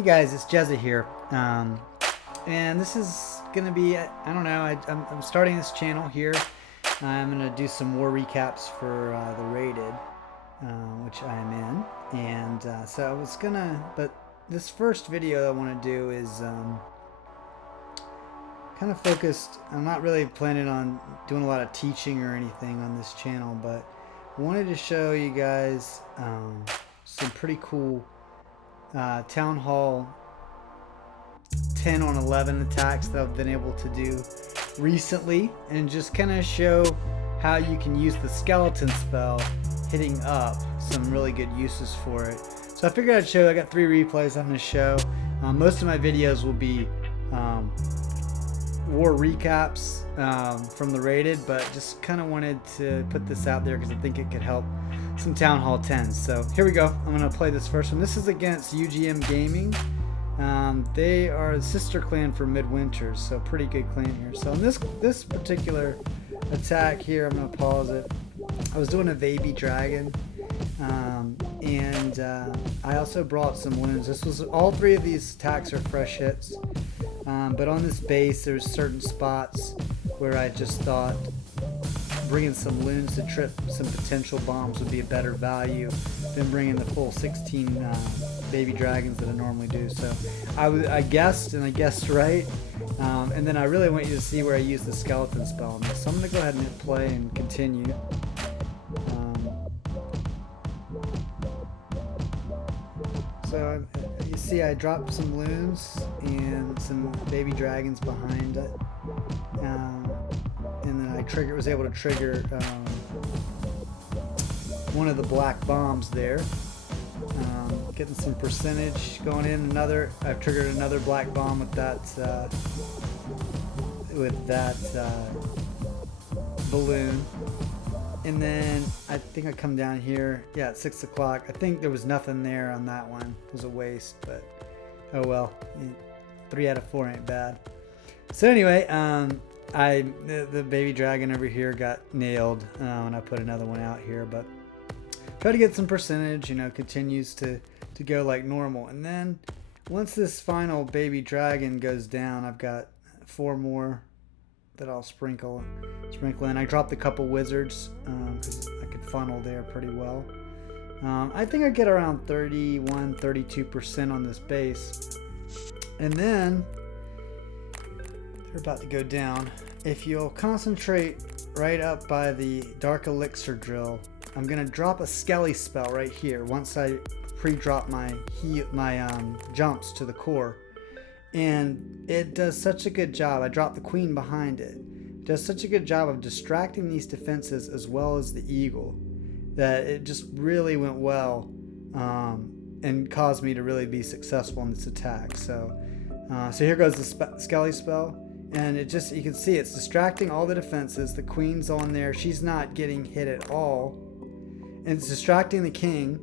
Hey guys, it's Jezza here, and this is gonna be, I don't know, I'm starting this channel here. I'm gonna do some more recaps for the rated, which I am in, and so I was gonna, but this first video I want to do is kind of focused. I'm not really planning on doing a lot of teaching or anything on this channel, but I wanted to show you guys some pretty cool Town Hall 10 on 11 attacks that I've been able to do recently, and just kind of show how you can use the skeleton spell hitting up, some really good uses for it. So I figured I'd show. I got 3 replays I'm going to show. Most of my videos will be war recaps from the rated, but just kind of wanted to put this out there because I think it could help some Town Hall 10s. So here we go. I'm going to play this first one. This is against UGM Gaming. They are a sister clan for Midwinters, so pretty good clan here. So in this particular attack here, I'm going to pause it. I was doing a baby dragon, and I also brought some loons. This was all 3 of these attacks are fresh hits, but on this base there's certain spots where I just thought bringing some loons to trip some potential bombs would be a better value than bringing the full 16 baby dragons that I normally do. So I guessed, and I guessed right, and then I really want you to see where I use the skeleton spell on this. So I'm going to go ahead and hit play and continue. So you see I dropped some loons and some baby dragons behind it, and then I was able to trigger one of the black bombs there, getting some percentage going in. I've triggered another black bomb with that balloon. And then I think I come down here, yeah, at 6 o'clock. I think there was nothing there on that one. It was a waste, but oh well. 3 out of 4 ain't bad. So anyway, the baby dragon over here got nailed, and I put another one out here, but try to get some percentage. Continues to go like normal. And then once this final baby dragon goes down, I've got 4 more that I'll sprinkle in. I dropped a couple wizards because I could funnel there pretty well. I think I get around 32% on this base. And then they're about to go down. If you'll concentrate right up by the dark elixir drill, I'm gonna drop a Skellie Spell right here once I pre-drop my jumps to the core. And it does such a good job. I dropped the queen behind it. It does such a good job of distracting these defenses as well as the eagle that it just really went well, and caused me to really be successful in this attack. So here goes the Skellie Spell, and you can see it's distracting all the defenses. The queen's on there. She's not getting hit at all, and it's distracting the king.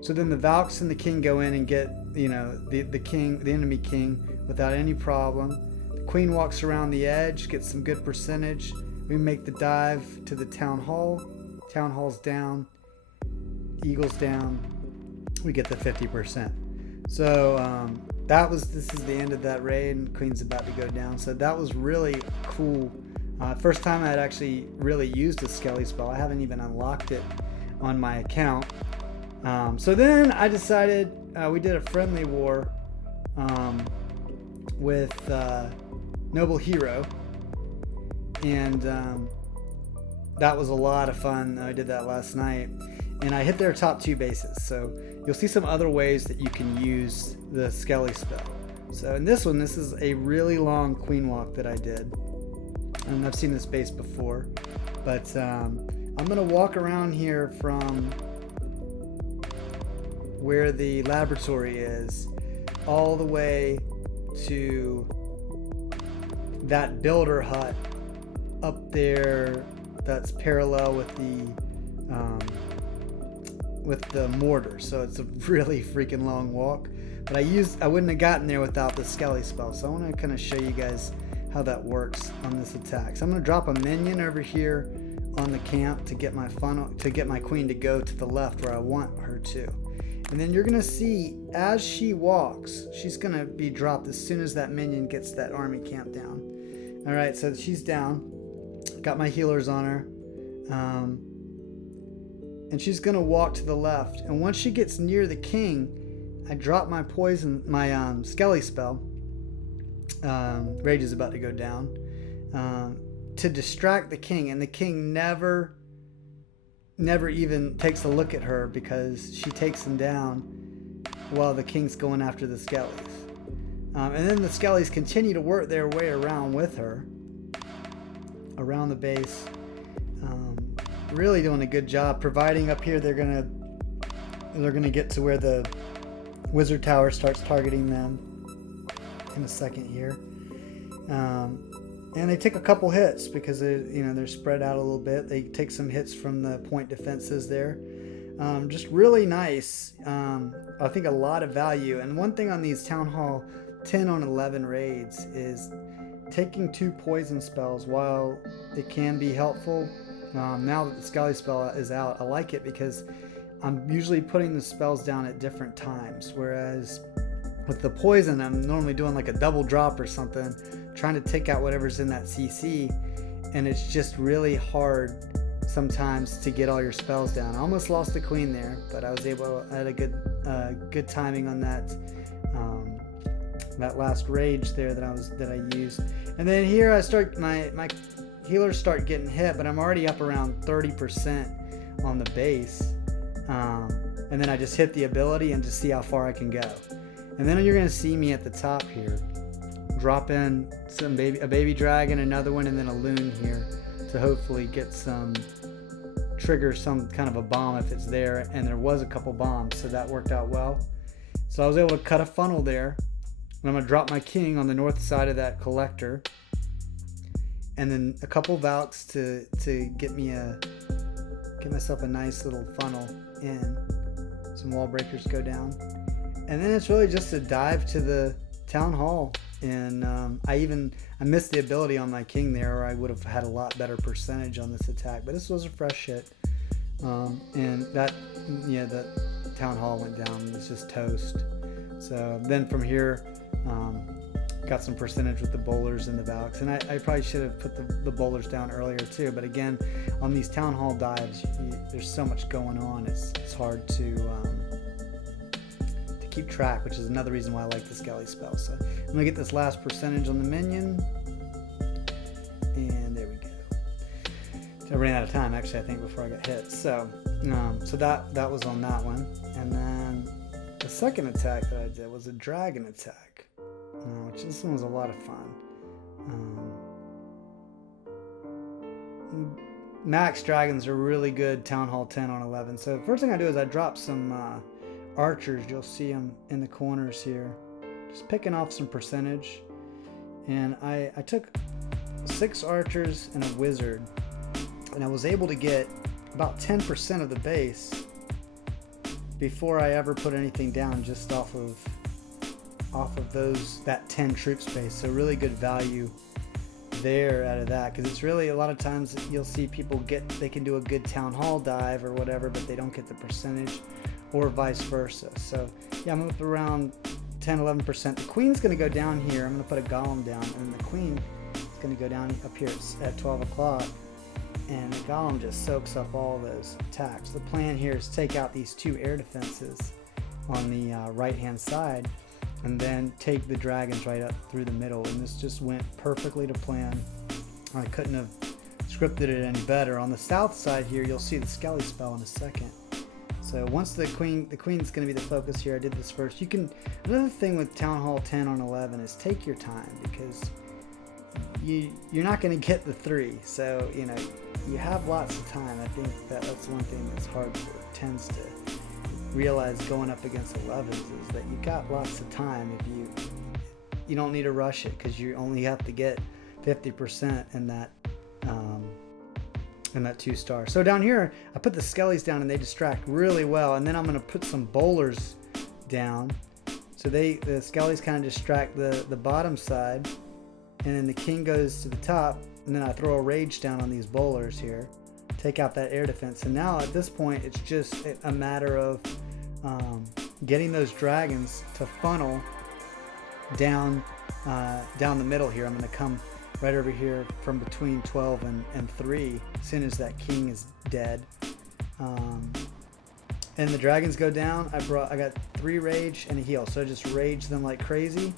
So then the Valks and the king go in and get the enemy king without any problem. The queen walks around the edge, gets some good percentage. We make the dive to the town hall. Town hall's down, eagle's down. We get the 50%. So this is the end of that raid, and queen's about to go down. So that was really cool. First time I'd actually really used the Skellie Spell. I haven't even unlocked it on my account. So then I decided we did a friendly war with Noble Hero, and that was a lot of fun. I did that last night, and I hit their top 2 bases. So you'll see some other ways that you can use the Skellie Spell. So in this one, this is a really long queen walk that I did, and I've seen this base before, but I'm gonna walk around here from where the laboratory is all the way to that builder hut up there that's parallel with the mortar. So it's a really freaking long walk, but I wouldn't have gotten there without the Skellie Spell. So I want to kind of show you guys how that works on this attack. So I'm going to drop a minion over here on the camp to get my queen to go to the left where I want her to. And then you're going to see as she walks, she's going to be dropped as soon as that minion gets that army camp down. All right, so she's down. Got my healers on her. And she's going to walk to the left. And once she gets near the king, I drop my poison, my Skellie Spell. Rage is about to go down. To distract the king. And the king never even takes a look at her because she takes him down while the king's going after the Skellies. And then the Skellies continue to work their way around with her, around the base. Really doing a good job. Providing up here, they're gonna get to where the wizard tower starts targeting them in a second here. And they take a couple hits because they're spread out a little bit. They take some hits from the point defenses there. Just really nice. I think a lot of value. And one thing on these Town Hall 10 on 11 raids is taking 2 poison spells. While it can be helpful, now that the Skellie Spell is out, I like it because I'm usually putting the spells down at different times. Whereas with the poison, I'm normally doing like a double drop or something, trying to take out whatever's in that CC, and it's just really hard sometimes to get all your spells down. I almost lost the queen there, but I was able. I had a good timing on that that last rage there that I used. And then here I start my healers start getting hit, but I'm already up around 30% on the base. And then I just hit the ability and just see how far I can go. And then you're gonna see me at the top here drop in a baby dragon, another one, and then a loon here to hopefully get trigger some kind of a bomb if it's there. And there was a couple bombs, so that worked out well. So I was able to cut a funnel there. And I'm gonna drop my king on the north side of that collector, and then a couple Valks to get myself a nice little funnel in. Some wall breakers go down, and then it's really just a dive to the town hall. And I missed the ability on my king there, or I would have had a lot better percentage on this attack. But this was a fresh hit, and that the town hall went down. It was just toast. So then from here, got some percentage with the bowlers and the Valks, and I probably should have put the bowlers down earlier too. But again, on these town hall dives, there's so much going on. It's hard to keep track, which is another reason why I like the Skellie Spell. So I'm gonna get this last percentage on the minion, and there we go. So I ran out of time actually, I think, before I got hit. So that was on that one. And then the second attack that I did was a dragon attack, which this one was a lot of fun. Max dragons are really good Town Hall 10 on 11. So the first thing I do is I drop some archers. You'll see them in the corners here, just picking off some percentage. And I took 6 archers and a wizard, and I was able to get about 10% of the base before I ever put anything down, just off of that 10 troop space. So really good value there out of that, because it's really a lot of times you'll see people they can do a good town hall dive or whatever, but they don't get the percentage, or vice versa. So yeah, I'm up around 10-11%. The queen's going to go down here. I'm going to put a golem down, and the queen is going to go down up here at 12 o'clock, and the golem just soaks up all those attacks. The plan here is to take out these 2 air defenses on the right hand side, and then take the dragons right up through the middle. And this just went perfectly to plan. I couldn't have scripted it any better. On the south side here, you'll see the Skellie Spell in a second. So once the queen's going to be the focus here. I did this first. Another thing with Town Hall 10 on 11 is take your time, because you're not going to get the 3. So you have lots of time. I think that's one thing that's hard tends to realize going up against 11s, is that you got lots of time. If you don't need to rush it, because you only have to get 50% in that 2-star. So down here I put the Skellies down, and they distract really well. And then I'm going to put some bowlers down, so the Skellies kind of distract the bottom side, and then the king goes to the top, and then I throw a rage down on these bowlers here, take out that air defense. And now at this point it's just a matter of getting those dragons to funnel down down the middle here. I'm going to come right over here from between 12 and 3 as soon as that king is dead. And the dragons go down. I got 3 rage and a heal, so I just rage them like crazy.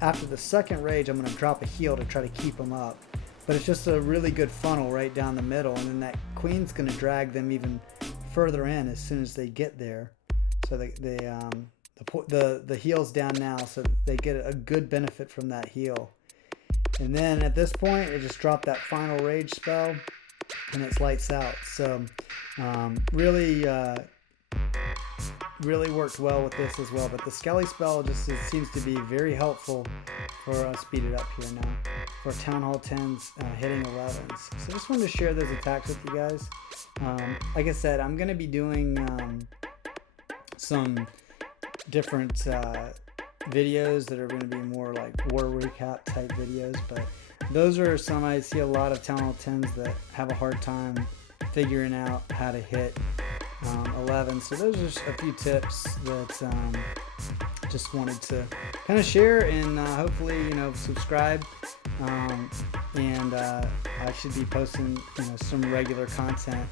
After the second rage, I'm going to drop a heal to try to keep them up. But it's just a really good funnel right down the middle, and then that queen's going to drag them even further in as soon as they get there. So the heal's down now, so they get a good benefit from that heal. And then at this point, I just drop that final rage spell, and it's lights out. So really worked well with this as well. But the Skellie Spell just seems to be very helpful for speed it up here now for Town Hall 10s hitting 11s. So I just wanted to share those attacks with you guys. Like I said, I'm going to be doing some different videos that are going to be more like war recap type videos, but those are some I see a lot of Town Hall 10s that have a hard time figuring out how to hit 11. So those are just a few tips that just wanted to kind of share, and hopefully subscribe, and I should be posting some regular content